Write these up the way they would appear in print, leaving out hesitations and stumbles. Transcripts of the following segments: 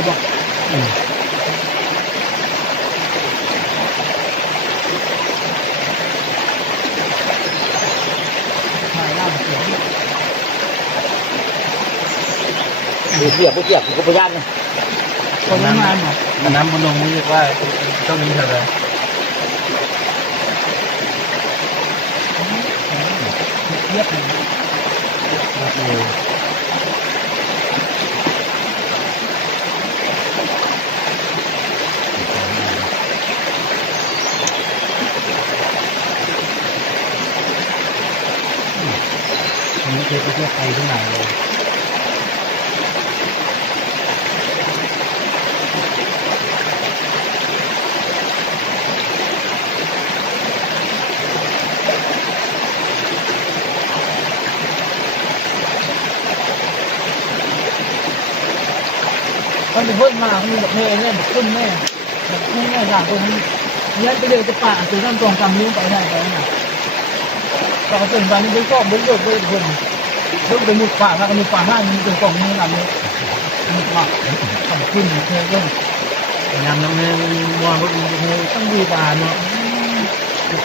ระบอกถ่ายล่าเสียงเสียบผู้เสียบกูพยานเนี่ย คนน้ำมันเหรอ น้ำบนลงนี่เรียกว่าต้องนี้เท่าไหร่เรียบเลย นี่คือประเทศไทยที่ไหนเลย มันเป็นคนมามันแบบแม่เนี่ยแบบคนแม่แบบแม่เนี่ยสามคนนี้เนี่ยไปเดินไปป่าตัวนั่นตรงกำนิ้วไปได้ไปน่ะเราจนวันนี้ไปก็บนรถไปคนรถไปมุดป่าแล้วก็มุดป่าห้ามันเป็นกล่องนี้กันเลยมุดป่าทำขึ้นเท่านั้น ยำน้ำเนี่ยมองว่าต้องดูปลาเนาะ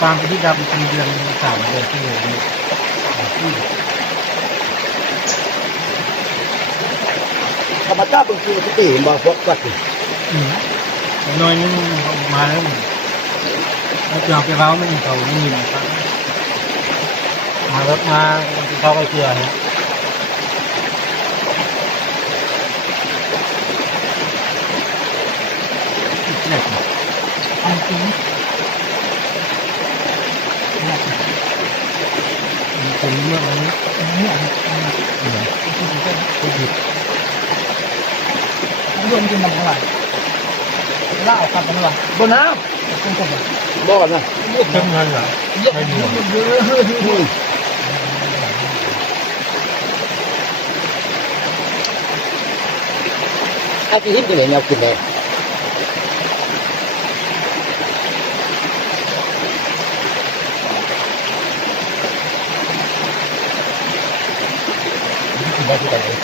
ปลาไปที่ดำเป็นเดือน3 เดือนที่เลยนี่ ธรรมชาติเป็นคือสติมาพบกัน น้อยนึงมาแล้วแล้วเจอไปเล้ามันเขาไม่มีนะครับมารถมาเขาไปเกลือเนี่ยเนี่ย เอาจริง คนเมื่อวันนี้ เนี่ย ก็หยุด รวมกินมันเท่าไหร่ล่าออกกันเป็นเท่าไหร่ บนน้ คุณจะบอก ำบอกนะ เต็มเงินเหรอ เยอะเยอะเยอะ ไอ้ที่หินจะไหนแนวกินเลยกินได้ที่ไหนเลย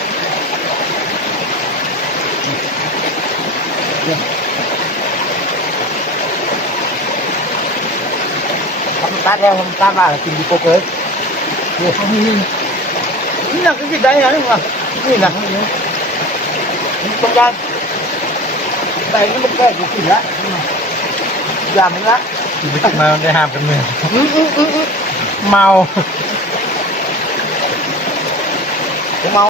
ทำตาแล้วทำตาบ้ากินดีโป๊กเลย เขามี นี่นะก็กินได้นะนี่วะนี่นะตรงยานแต่นี่มันแก่กูกินละยามันละ ไปกินมาได้ห้ามกันเลยเมา ผมเมา